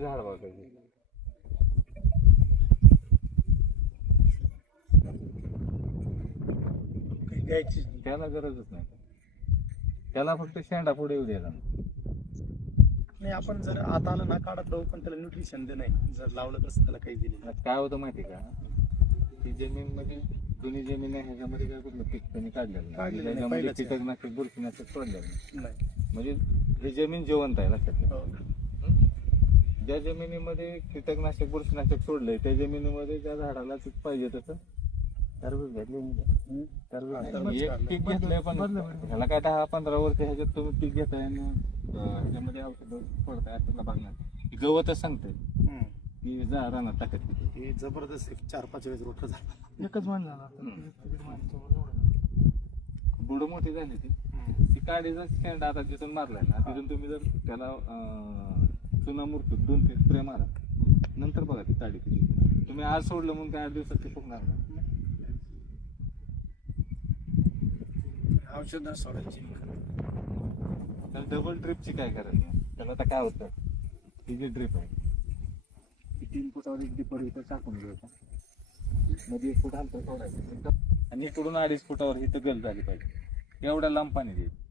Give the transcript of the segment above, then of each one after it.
झाड बघायची. त्याला गरजच नाही. त्याला फक्त शेंडा पुढे येऊ द्यायला नाही आपण जर आता आलं ना काढत जाऊ पण त्याला न्यूट्रिशन दे नाही जर लावलं तर त्याला काही दिले नाही. काय होतं माहिती का? ती जमीन मध्ये जुनी जमीन आहे ह्याच्यामध्ये काय कुठलं पीक त्यांनी काढलेलं नाही. काढलेलं नाही, त्याच्यामध्ये पहिलंच आहे. कीटकनाशक बुरशीनाशक सोडलेलं नाही. नाही. म्हणजे ही जमीन जिवंत आहे लक्षात ठेवा. हो. ज्या जमिनीमध्ये कीटकनाशक बुरशीनाशक सोडलंय त्या जमिनीमध्ये त्या झाडाला पीक पाहिजे तसं? टरबूज घातले टरबूज नाही. टरबूज एक. पीक घेतलंय पण ह्याला काय दहा पंधरा वर्ष ह्याच्यात तुम्ही पीक घेताय आणि ह्याच्यामध्ये औषध सोडताय असं बघणार गवतच सांगतंय. की जा रानात टाकत किती हे जबरदस्त एक चार पाच वेळेस रोट झाला. एकच मान झाला बुड मोठी झाली ती. ती काडीचा शेंड आता जिथून मारलाय ना तिथून तुम्ही जर त्याला चुना मुरतो दोन तीन स्प्रे मारा नंतर बघा ती काडी किती तुम्ही आज सोडलं म्हणून काय आठ दिवसात ते फुगणार नाही. औषध सोडायची. तर डबल ड्रिपची काय करायचं त्याला आता काय होतं? ही जी ड्रिप आहे ती तीन फुटावर एक ड्रिपर इथं टाकून घ्यायचं मध्ये एक फूट हलतं सोडायचं. आणि इकडून अडीच फुटावर इथं गल झाली पाहिजे. एवढ्या लांब पाणी द्यायचं.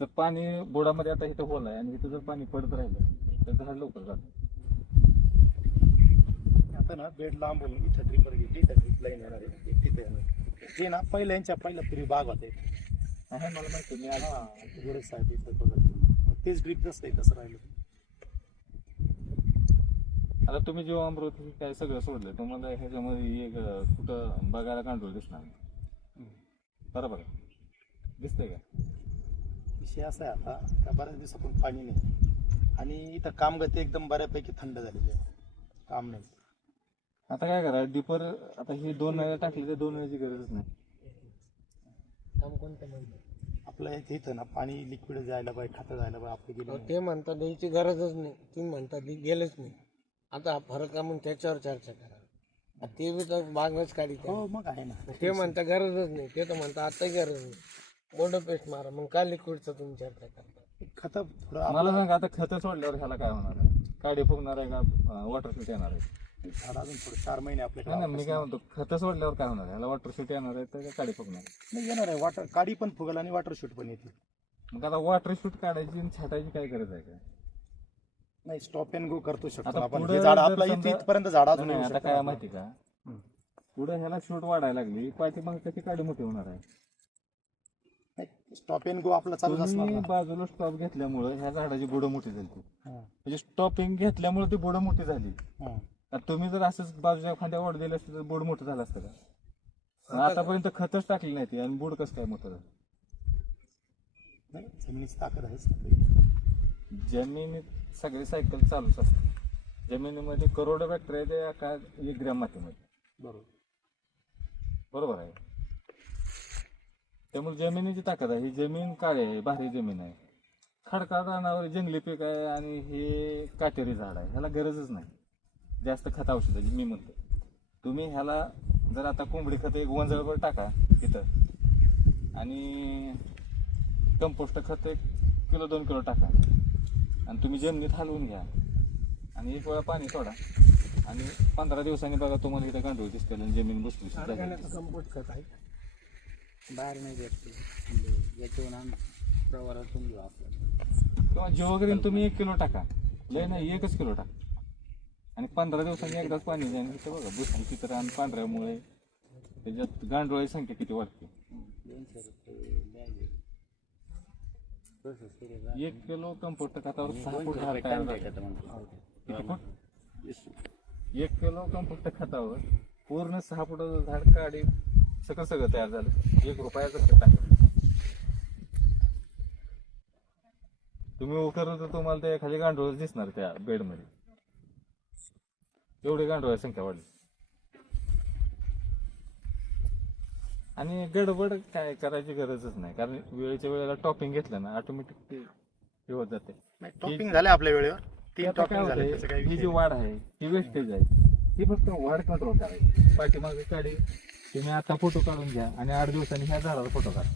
तर पाणी बुडामध्ये आता इथं होल आहे आणि इथं जर पाणी पडत राहिलं तर झाड लवकर जातं आता ना बेड लांबून इथं ड्रिपर घेतली त्या ड्रिप लाईन येणार आहे तिथे येणार ते ना पहिल्यांच्या पहिला पूर्वी बाग होते आहे मला माहिती मी हा गोडे साहेब इथं बघत तेच ड्रिप जसं आहे तसं राहिलं. आता तुम्ही जेव्हा अमृत हे काय सगळं सोडलं तुम्हाला ह्याच्यामध्ये एक अं, कुठं बघायला गांडूळ दिसणार नाही. बरोबर आहे. दिसतंय का? विषय असा आहे आता का बऱ्याच दिवसातून पाणी नाही. आणि इथं कामगती एकदम बऱ्यापैकी थंड झालेली आहे. काम नाही. आता काय करा डिपर आता ही दोन वेळा टाकली तर दोन वेळेची गरजच नाही. आपल्या इथे इथं ना पाणी लिक्विड जायला पाहिजे खातं जायला पाहिजे आपलं गेलं. नाही. ते म्हणतात द्यायची गरजच नाही. तुम्ही म्हणता ती गेलेच नाही. आता हा फरक आहे म्हणून त्याच्यावर चर्चा करा. आता ते बी तर बागच काढीत हो मग आहे ना. ते म्हणता गरजच नाही. ते तर म्हणता आताही गरज नाही. मोठं पेस्ट मारा. मग काय लिक्विडचं तुम्ही चर्चा करता खत थोडं मला सांगा आता खतं सोडल्यावर ह्याला काय होणार आहे? काडी फुगणार आहे का वॉटर शूट येणार आहे? झाड अजून थोडं चार महिने आपल्याकडे नाही नाही मी काय म्हणतो खतं सोडल्यावर काय होणार आहे? ह्याला वॉटर शूट येणार आहे तर काडी फुगणार आहे. नाही येणार आहे. वॉटर काडी पण फुगल आणि वॉटर शूट पण येते मग आता वॉटर शूट काढायची आणि छाटायची काय गरज आहे का नाही स्टॉप अँड गो करतो शकतो आता आपण. पुढं हे झाड जर आपलं समजा- इथपर्यंत झाड अजून नाही, येऊ आता शकतं काय. माहिती का? हम्म. पुढे ह्याला शूट वाढायला लागली पाठी मग कशी काडी मोठी होणार आहे? स्टॉप अँड गो आपला चालूच असणार तुम्ही ना. बाजूला स्टॉप घेतल्यामुळे ह्या झाडाची बुडं मोठी झाली हा, म्हणजे स्टॉपिंग घेतल्यामुळे ती बुडं मोठी झाली. हा. आता तुम्ही जर असंच बाजूच्या खांद्या ओढ दिले असते तर बोर्ड मोठं झालं असतं का? आतापर्यंत खतच टाकली नाही ती आणि बोर्ड कसं काय मोठं झालं? नाही जमिनीची ताकद आहेच. ना. जमिनीत सगळी सायकल चालूच असते. जमिनीमध्ये करोडो बॅक्टेरिया ते एका एक ग्रॅम मातीमध्ये. बरोबर. बरोबर आहे. त्यामुळे जमिनीची ताकद आहे. ही जमीन काळी आहे भारी जमीन आहे. खडकाळ रानावर जंगली पीक आहे आणि हे काटेरी झाड आहे. ह्याला गरजच नाही. जास्त खत औषधाची मी म्हणतो तुम्ही ह्याला जर आता कोंबडी खत एक वंजळभर टाका तिथं आणि कंपोस्ट खत एक किलो दोन किलो टाका. आणि तुम्ही जमिनीत हलवून घ्या. आणि एक वेळा पाणी सोडा. आणि पंधरा दिवसांनी बघा तुम्हाला इथं गांडूळ दिसतील आणि जमीन बसली कंपोस्ट खत आहे. बाहेर नाही भेटते. म्हणजे याच्यावरून आम्ही प्रवारातून घेऊ आपल्याला. किंवा जेवग्रीन तुम्ही एक किलो टाका. लय नाही एकच किलो टाका. आणि पंधरा दिवसांनी एकदाच पाणी द्या आणि इथं बघा बुसकी चित्र आणि पांढऱ्यामुळे त्याच्यात गांडोळाची संख्या किती वाढते. दोनशे रुपये बॅग प्रोसेस केली एक किलो कंपोस्ट खतावर सहा फूट दोनशे रुपये तयार टन झालं. भेटत मग किती फूट? एक किलो कंपोस्ट खतावर पूर्ण सहा फुटाचं झाड काढी सगळं सगळं तयार झालं. एक रुपयाचं खत टाकलं तुम्ही उतरलं तर तुम्हाला त्या खाली गांडोळ दिसणार त्या बेडमध्ये. एवढी गांडोळाची संख्या वाढली. आणि गडबड काय करायची गरजच नाही. कारण वेळेच्या वेळेला टॉपिंग घेतलं ना ऑटोमॅटिक हे होत जाते. टॉपिंग झाले आपल्या वेळेवर. तीन टॉपिंग झाले ही जी वाढ आहे ही वेस्टेज आहे ही फक्त वाढ कंट्रोल करायची. पाठीमागे काढी. तुम्ही आता फोटो काढून घ्या आणि आठ दिवसांनी ह्या झाडाचा फोटो काढा.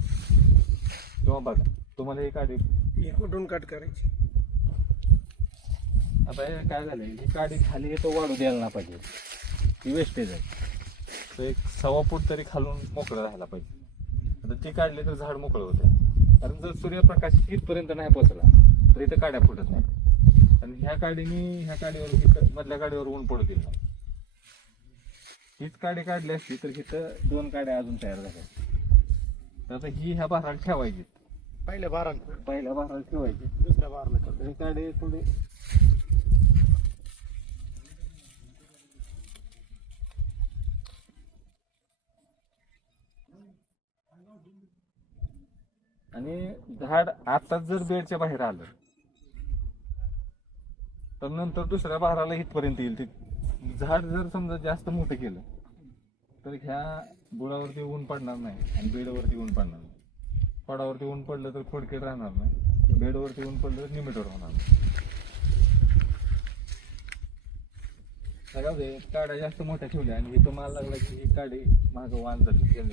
किंवा बघा तुम्हाला ही काढी ही कुठून कट करायची? आता हे काय झालंय ही काडी खाली येतो वाढू द्यायला ना पाहिजे. ती वेस्टेज आहे. तर एक सव्वा फूट तरी खालून मोकळं राहायला पाहिजे. आता ती काढली तर झाड मोकळं होतं. कारण जर सूर्यप्रकाश इथपर्यंत नाही पोचला तर इथं काड्या फुटत नाही आणि ह्या काडीने ह्या काडीवर मधल्या काडीवर ऊन पडू दिलं. नाही हीच काडी काढली असती तर इथं दोन काड्या अजून तयार झाल्या तर आता ही ह्या भाराला ठेवायची. पहिल्या बाराला. पहिल्या भाराला ठेवायची. दुसऱ्या बाराला हे काडे थोडे आणि झाड आताच जर बेडच्या बाहेर आलं तर नंतर दुसऱ्या बहाराला इथपर्यंत येईल ते. झाड जर समजा जास्त मोठं केलं तर ह्या बुडावरती ऊन पडणार नाही आणि बेडवरती ऊन पडणार नाही. फळावरती ऊन पडलं तर खोडकेड राहणार नाही. बेडवरती ऊन पडलं तर निमिटर होणार नाही. सगळं काड्या जास्त मोठ्या ठेवल्या आणि इथं माल लागला की ही काडी मागं वाहन जाते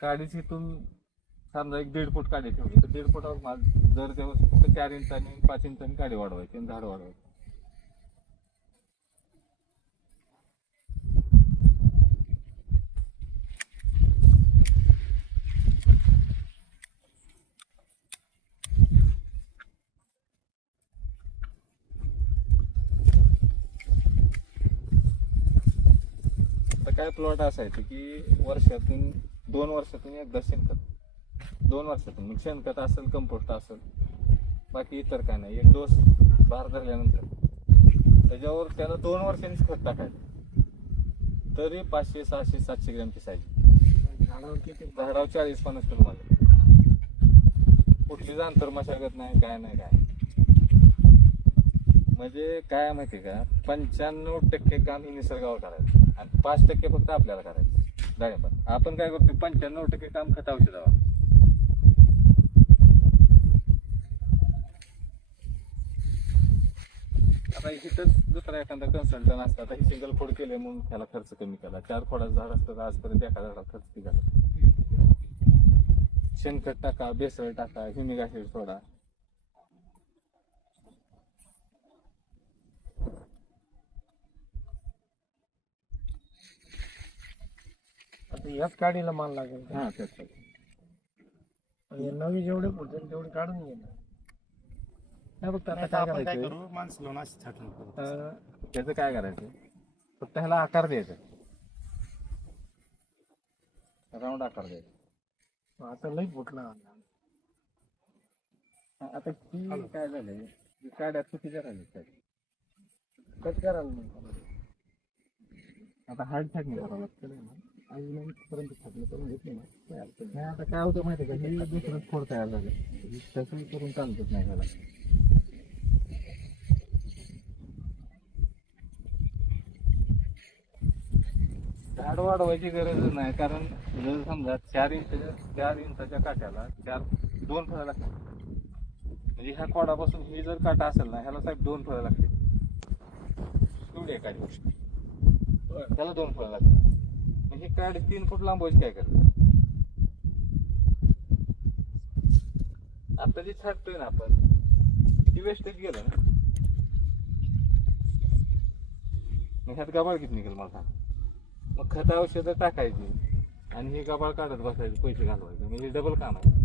काडीच इथून समजा एक दीड फूट काडी ठेवली तर दीड फुटावर माल जर तेव्हा फक्त चार इंचांनी पाच इंचांनी काडी वाढवायची आणि झाड वाढवायची आता काय प्लॉट असायचं की वर्षातून दोन वर्षातून एकदा शेणखत. दोन वर्षातून मग शेणखत असेल कंपोस्ट असेल बाकी इतर काय नाही. एक डोस भार धरल्यानंतर. त्याच्यावर त्याला दोन वर्षांनीच खत टाकायचं. तरी पाचशे सहाशे सातशे ग्रॅमची साईज झाडावर चाळीस पन्नास किलो माझं कुठलीच अंतर मशागत नाही काय नाही काय म्हणजे काय माहिती का? पंच्याण्णव टक्के काम हे निसर्गावर करायचं. आणि पाच टक्के फक्त आपल्याला करायचं. डाळिंबात आपण काय करतो पंच्याण्णव टक्के काम खत औषधावर आता इथंच दुसरा एखादा कन्सल्टंट असतात आता ही सिंगल खोड केले म्हणून त्याला खर्च कमी केला. चार खोडाचं झाड असतं तर आजपर्यंत एका झाडाला खर्च किती झाला? शेणखत टाका बेसळ टाका ह्युमिक ऍसिड सोडा. आता याच काडीला माल लागेल हा त्याच आणि नवी जेवढे पुढचे तेवढे काढून नाही फक्त आता नाही तर काय आपण काय करायचं करू? माणसं लावून अशी छाटणी करू. अं, त्याचं काय करायचं? फक्त ह्याला आकार द्यायचा. राऊंड आकार द्यायचा. आता लई फुटला. आता ती काय झालंय? ती काड्या चुकीच्या राहिल्या कट करायला मग आता हार्ड छाटणी करावं लागतं अजून पर्यंत छाटणी करून घेतली ना काय अडचण नाही. आता काय होतं माहिती का? हे दुसरं खोड तयार झालं. तसं करून चालतच नाही त्याला झाड वाढवायची गरजच नाही कारण जर समजा चार इंच चार इंचाच्या काट्याला चार दोन फळं लागतात म्हणजे ह्या खोडापासून ही जर काटा असेल ना ह्याला साहेब दोन फळं लागते एवढी एखादी गोष्ट. त्याला दोन फळं लागतात म्हणजे काडी तीन फूट लांबवायची काय करते आता जे छाटतोय ना आपण ती वेस्टेज गेलं ना. मग ह्यात गबाळ किती निघेल मला मग खत औषधं टाकायची आणि हे गबाळ काढत बसायचे पैसे घालवायचे. म्हणजे डबल काम आहे.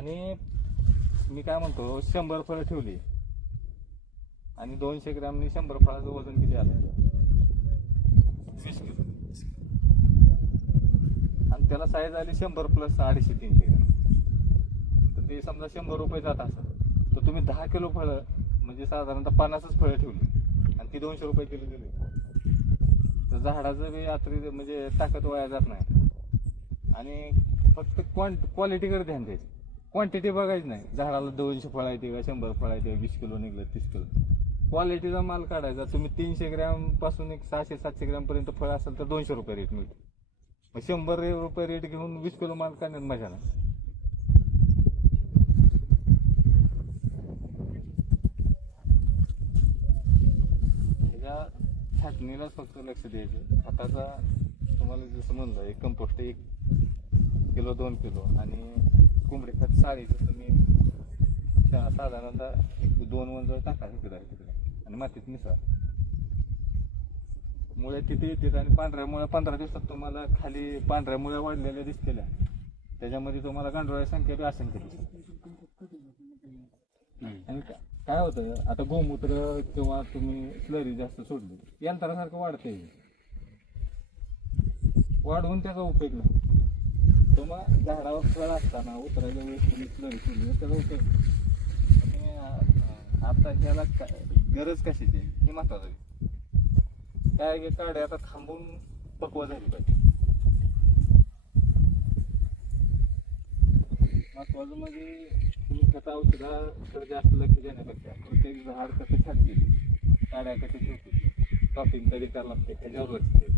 आणि मी काय म्हणतो शंभर फळं ठेवली. आणि दोनशे ग्रॅमनी शंभर फळाचं वजन किती आलं? वीस किलो. आणि त्याला साईज आली शंभर प्लस अडीचशे तीनशे ग्रॅम. तर ते समजा शंभर रुपये जात असं. तर तुम्ही दहा किलो फळं म्हणजे साधारणतः पन्नासच फळं ठेवली. आणि ती दोनशे रुपये किलो दिली. तर झाडाचं बी यात्री म्हणजे ताकद वाया जात नाही. आणि फक्त क्वांट क्वालिटीकडे ध्यान द्यायचं क्वांटिटी बघायची नाही. झाडाला दोनशे फळ येते का शंभर फळ येते वीस किलो निघलं तीस किलो. क्वालिटीचा माल काढायचा. तुम्ही तीनशे ग्रॅमपासून एक सहाशे सातशे ग्रॅम पर्यंत फळ असेल तर दोनशे रुपये रेट मिळते. मग शंभर रुपये रेट घेऊन वीस किलो माल काढण्यात मजा नाही. त्याच्या छाटणीलाच फक्त लक्ष द्यायचं. खताचा तुम्हाला जसं म्हणलं एक कंपोस्ट एक किलो दोन किलो आणि कोंबडी खत साडीचं तुम्ही साधारणतः एक दोन वंजळ टाका इकडे तिकडे आणि मातीत मिसळा. मुळे तिथे येतात आणि पांढऱ्या मुळ्या पंधरा दिवसात तुम्हाला खाली पांढऱ्या मुळ्या वाढलेल्या दिसलेल्या त्याच्यामध्ये तुम्हाला गांडोळ्या संख्या बी असंख्य दिसते. आणि काय होतं आता गोमूत्र किंवा तुम्ही स्लरी जास्त सोडली यंत्रासारखं वाढते वाढवून त्याचा उपयोग नाही. तुम्हाला झाडावर फळ असताना उतरायला वेळेस तुम्ही स्लरी सोडली तर त्याचा आणि आता ह्याला गरज कशाची हे महत्वाचं काय काढे आता थांबून पक्व झाली पाहिजे. महत्वाचं म्हणजे तुम्ही खता औषधाकडे जास्त लक्ष देण्यापेक्षा प्रत्येक झाड कसं छाटतील काड्या कसे ठेवतील टॉपिंग कधी करावं लागते ह्याच्यावर लक्ष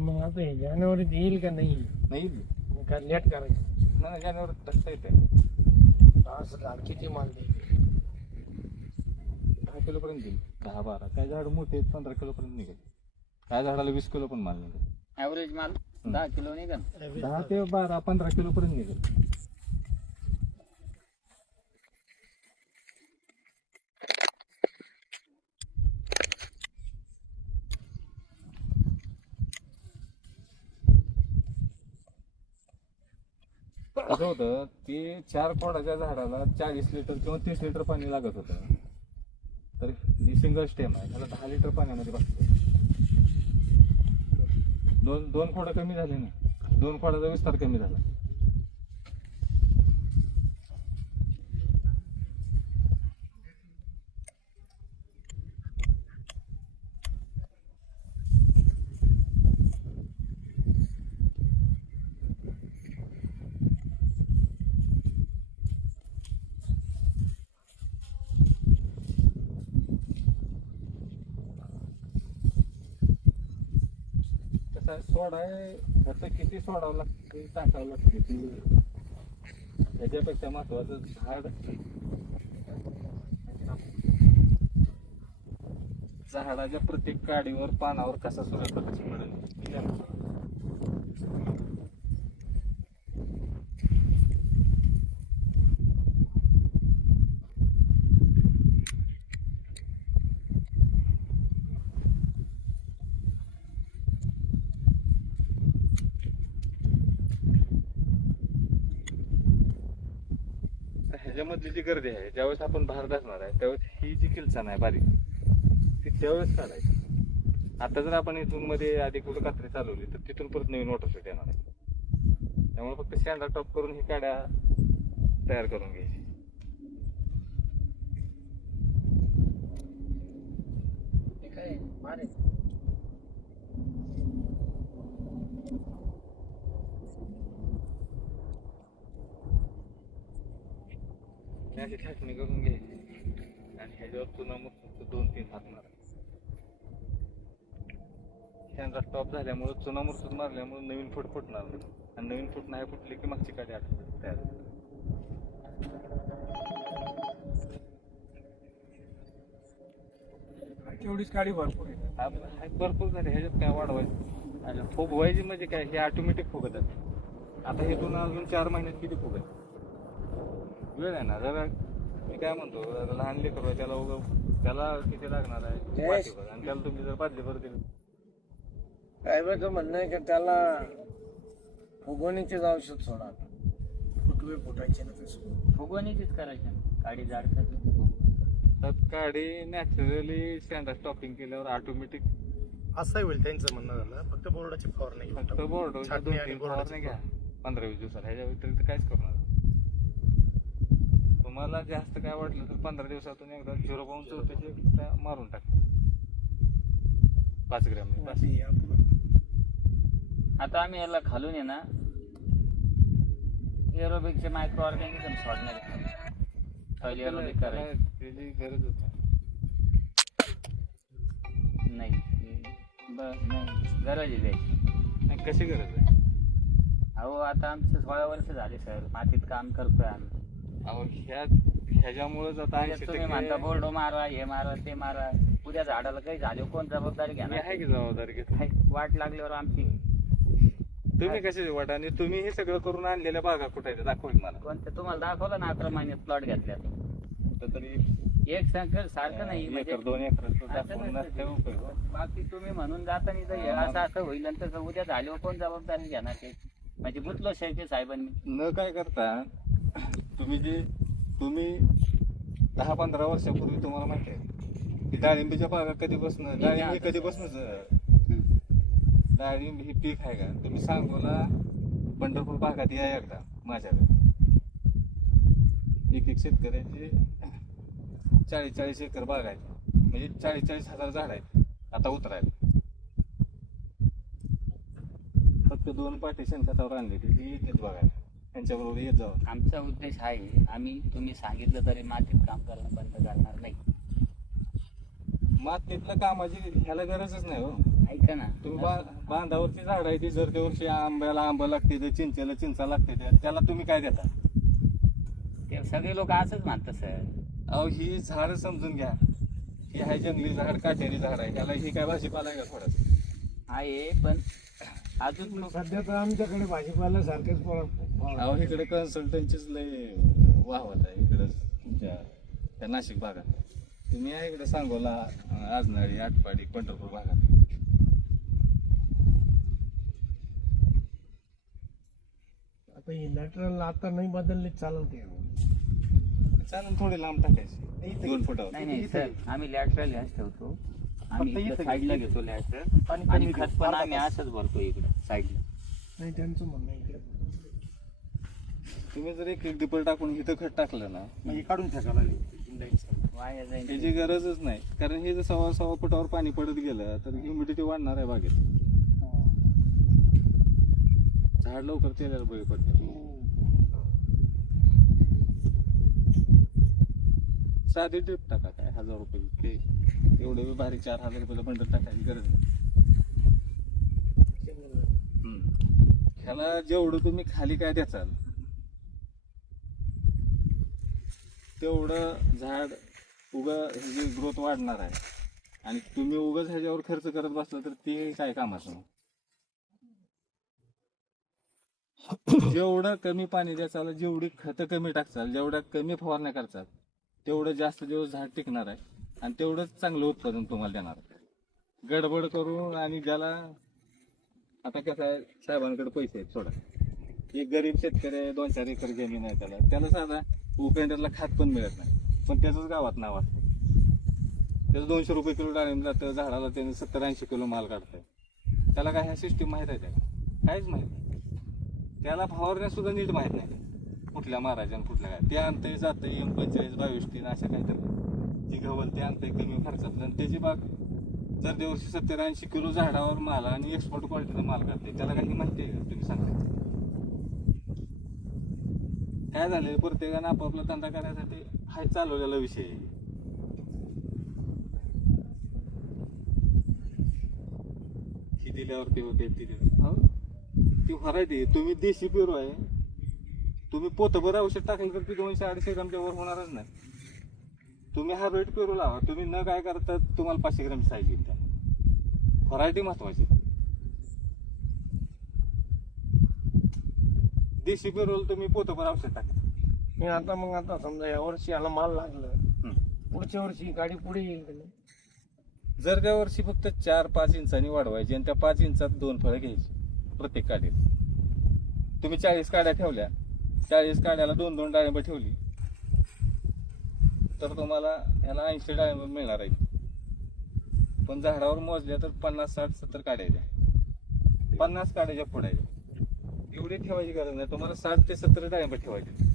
मग आता हे जानेवारीत येईल का नाही नाही का लेट करायचं ना जानेवारी तसं येते झाड किती माल दहा किलोपर्यंत देईल दहा बारा काय झाड मोठे आहेत पंधरा किलोपर्यंत निघेल काय झाडाला वीस किलो पण माल निघेल ॲव्हरेज माल दहा किलो नाही का दहा ते बारा पंधरा किलोपर्यंत निघेल कसं होतं ते चार कोडाच्या झाडाला चाळीस लिटर किंवा तीस लिटर पाणी लागत होतं. तर ही सिंगल स्टेम आहे. त्याला दहा लिटर पाण्यामध्ये बसते दोन दोन खोडं कमी झाले ना. दोन खोडाचा विस्तार कमी झाला. कसं आहे, सोडाय फक्त किती सोडावं लागते टाकावं लागतं ती त्याच्यापेक्षा महत्वाचं झाड. झाडाच्या प्रत्येक काडीवर पानावर कसा सूर्यप्रकाश पडेल गर्दी आहे ज्यावेळेस आपण बाहेर टाकणार आहे त्यावेळेस ही जी किलचान आहे बारीक ती त्यावेळेस काढायची. आता जर आपण इथून मध्ये आधी कुठं कात्री चालवली तर तिथून परत नवीन वॉटरशूट येणार आहे. त्यामुळे फक्त स्टँडर्ड टॉप करून ही काड्या तयार करून घ्यायची. आणि अशी छाटणी करून घ्यायची. आणि ह्याच्यावर चुना मग दोन तीन हात मारा. स्टँडर्ड स्टॉप झाल्यामुळे चुना मुरसूद मारल्यामुळे नवीन फूट फुटणार नाही. आणि नवीन फूट नाही फुटली की मागची काडी आठवड्यात तयार. तेवढीच गाडी भरपूर आहे. हा भरपूर झाले. ह्याच्यात काय वाढवायचं? आणि फुगवायची म्हणजे काय? हे ऑटोमॅटिक फुगत आता हे दोन अजून चार महिन्यात किती फुगत वेळ आहे ना जरा मी काय म्हणतो जरा लहान लेकर आहे, त्याला उगं त्याला किती लागणार आहे? जयेश. आणि त्याला तुम्ही जर बादली भर दिली साहेबाचं म्हणणं आहे की त्याला फुगवणीचेच औषध सोडा. फुटवे फुटायचे ना तसं फुगवणीचीच करायची. काडी जाड करते तर काडी नॅचरली स्टँडर्ड स्टॉपिंग केल्यावर ऑटोमॅटिक असं होईल त्यांचं म्हणणं झालं. फक्त बोर्डाची फवारणी घेऊन फक्त टाकू. बोर्ड छाटणी आणि तीन बोर्डाची फवारण्या घ्या. पंधरा वीस दिवसात ह्याच्या व्यतिरिक्त काहीच करणार तुम्हाला जास्त काय वाटलं तर पंधरा दिवसातून एकदा झिरो पाऊन चौतीस एकदा मारून टाक. पाच ग्रॅम आता आम्ही याला खालून आहे ना एरोबिकचे मायक्रो ऑर्गॅनिझम सोडणार सॉइल एरोबिक करायचं. त्याची गरज होती. नाही ब- नाही. गरज आहे त्याची. आणि कशी गरज आहे? अहो आता आमचं सोळा वर्ष झाले सर. मातीत काम करतोय आम्ही. अहो ह्या ह्याच्यामुळेच आता ऐंशी तुम्ही म्हणता बोर्ड मारा हे मारा ते मारा. उद्या झाडाला काही झाले कोण जबाबदारी मी घेणार आहे की जबाबदारी घेत? हाय, वाट लागल्यावर आमची. तुम्ही कशाची वाट आणि तुम्ही हे सगळं करून आणलेल्या बागा कुठे आहेत? दाखवा मला. कोणत्या? तुम्हाला दाखवलं ना अकरा महिन्यात प्लॉट घेतल्या एक संख्या सारखं नाही म्हणजे एकर दोन एकर असं दाखवून नसतं नसते ते. उपयोग. बाकी तुम्ही म्हणून जाता नाही तर हे असं असं होईल आणि तसं उद्या झाल्यावर कोण जबाबदारी घेणार ते? म्हणजे गुतलो शेवटी साहेबांनी. न काय करता? तुम्ही जे तुम्ही दहा पंधरा वर्षापूर्वी तुम्हाला माहिती आहे की डाळिंबीच्या बागा कधीपासून डाळिंबी कधीपासून डाळिंब ही पीक आहे का? तुम्ही सांगोला पंढरपूर भागात या एकदा माझ्याकडे. एक एक शेतकऱ्याचे चाळीस चाळीस एकर बाग आहे. म्हणजे चाळीस चाळीस हजार झाड आहेत आता उतरायला. फक्त दोन पार्टिशन खतावर आणले येतेच बघायला त्यांच्याबरोबर येत आमचा उद्देश आहे आम्ही तुम्ही सांगितलं तरी मातीत काम करणं बंद करणार नाही. मातीतलं कामाची ह्याला गरजच नाही हो. ऐका ना. तुम्ही बा- बांधावरची झाड आहे ती जर त्या वर्षी आंब्याला आंबा लागते ते चिंचेला चिंचा लागते ते त्याला तुम्ही काय देता? ते सगळे लोक असंच म्हणतात सर. अहो ही झाड समजून घ्या. ही आहे जंगली झाड काटेरी झाड आहे. त्याला ही काय भाजीपाला आहे का थोडं? आहे पण अजून लोक सध्या तर आमच्याकडे भाजीपाला सारखेच अहो इकडे कन्सल्टंचीच लय वाहवत आहे. इकडे तुमच्या त्या नाशिक भागात. तुम्ही या इकडे सांगोला आजनाळी आटपाडी पंढरपूर भागात. आता हे लॅटरल आता नाही बदलले चालत ते. चालेल थोडे लांब टाकायचे. दोन फुटावर. नाही सर आम्ही लॅटरल ह्याच ठेवतो आम्ही फक्त इकडं इथं साईडला घेतो. लॅटरल पाणी आणि कमी खत देऊ. पण आम्ही. असंच भरतो इकडं साईडला नाही त्यांचं म्हणणं आहे इकडे. तुम्ही जर एक एक डिपल टाकून इथं खत टाकलं ना म्हणजे काढून फेकायला वाया जाईल त्याची गरजच नाही. कारण हे जर सव्वा सव्वा फुटावर पाणी पडत गेलं तर ह्युमिडिटी वाढणार आहे बागेत. झाड लवकर तेलाला बळी पडते. साधी ट्रिप टाका काय हजार रुपये ते एवढे भारी चार हजार रुपयाला बंडल टाकायची गरज नाही. हम्म. ह्याला जेवढं तुम्ही खाली काय द्याचाल तेवढं झाड उगा ह्याची ग्रोथ वाढणार आहे आणि तुम्ही उगाच ह्याच्यावर खर्च करत बसला तर ते काय कामाचं नाही. जेवढं कमी पाणी द्याचाल जेवढी खतं कमी टाकचाल जेवढ्या कमी फवारण्या करचाल तेवढं जास्त दिवस झाड टिकणार आहे आणि तेवढंच चांगलं उत्पादन तुम्हाला देणार आहे. गडबड करून आणि ज्याला आता कसं आहे साहेबांकडे पैसे आहेत थोडं एक गरीब शेतकरी आहे दोन चार एकर जमीन आहे त्याला. त्याला साधा उपेंडरला खात पण मिळत नाही. पण त्याचंच गावात नाव असतं. त्याचं दोनशे रुपये किलो डाळिंब जातं झाडाला त्याने सत्तर ऐंशी किलो माल काढतंय. त्याला काय ह्या सिस्टीम माहीत आहे त्याला? काहीच माहीत नाही. त्याला फवारण्यासुद्धा नीट माहीत नाही. कुठल्या मारायच्या आणि कुठल्या काय. ते आणतंय जातंय एम पंचेचाळीस बावीस तीन अशा काहीतरी. जी गवल ते आणतंय कमी खर्चातलं आणि त्याची बाग जर दिवशी सत्तर ऐंशी किलो झाडावर माल आणि एक्सपोर्ट क्वालिटीचा माल काढते त्याला काही माहिती आहे तुम्ही सांगायचं काय झाले प्रत्येकानं आपापला धंदा करायसाठी हाय चालवलेला विषय आहे. ही दिल्यावर ते होते ती दिल्यावर. हो? ती व्हरायटी तुम्ही देशी पेरू आहे. तुम्ही पोतभर औषध टाकलं तर ती दोनशे म्हणजे अडीचशे ग्रामच्या वर होणारच नाही. तुम्ही हा रेट पेरू लावा. तुम्ही न काय करता तुम्हाला पाचशे ग्राम साईज येईल त्या व्हरायटी महत्वाची. देशी पेरूला तुम्ही पोतभर औषध टाका मी आता मग आता समजा या वर्षी याला माल लागलं. पुढच्या वर्षी गाडी पुढे येईल का नाही? जर त्या वर्षी फक्त चार पाच इंचांनी वाढवायची आणि त्या पाच इंचात दोन फळं घ्यायची प्रत्येक काडीत तुम्ही चाळीस काड्या ठेवल्या. चाळीस काड्याला दोन दोन डाळिंब ठेवली. तर तुम्हाला याला ऐंशी डाळिंब मिळणार आहे. पण झाडावर मोजल्या तर पन्नास साठ सत्तर काड्या द्या पन्नास काड्याच्या पुढे एवढी ठेवायची गरज नाही. तुम्हाला साठ ते सत्तर डाळिंब ठेवायची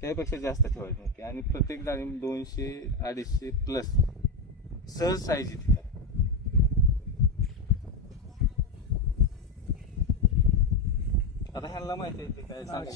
त्यापेक्षा जास्त ठेवायची नक्की आणि प्रत्येक डाळिंब दोनशे अडीचशे प्लस सहज साईज येते आता ह्यांना माहिती आहे ते काय हा, सांगायचं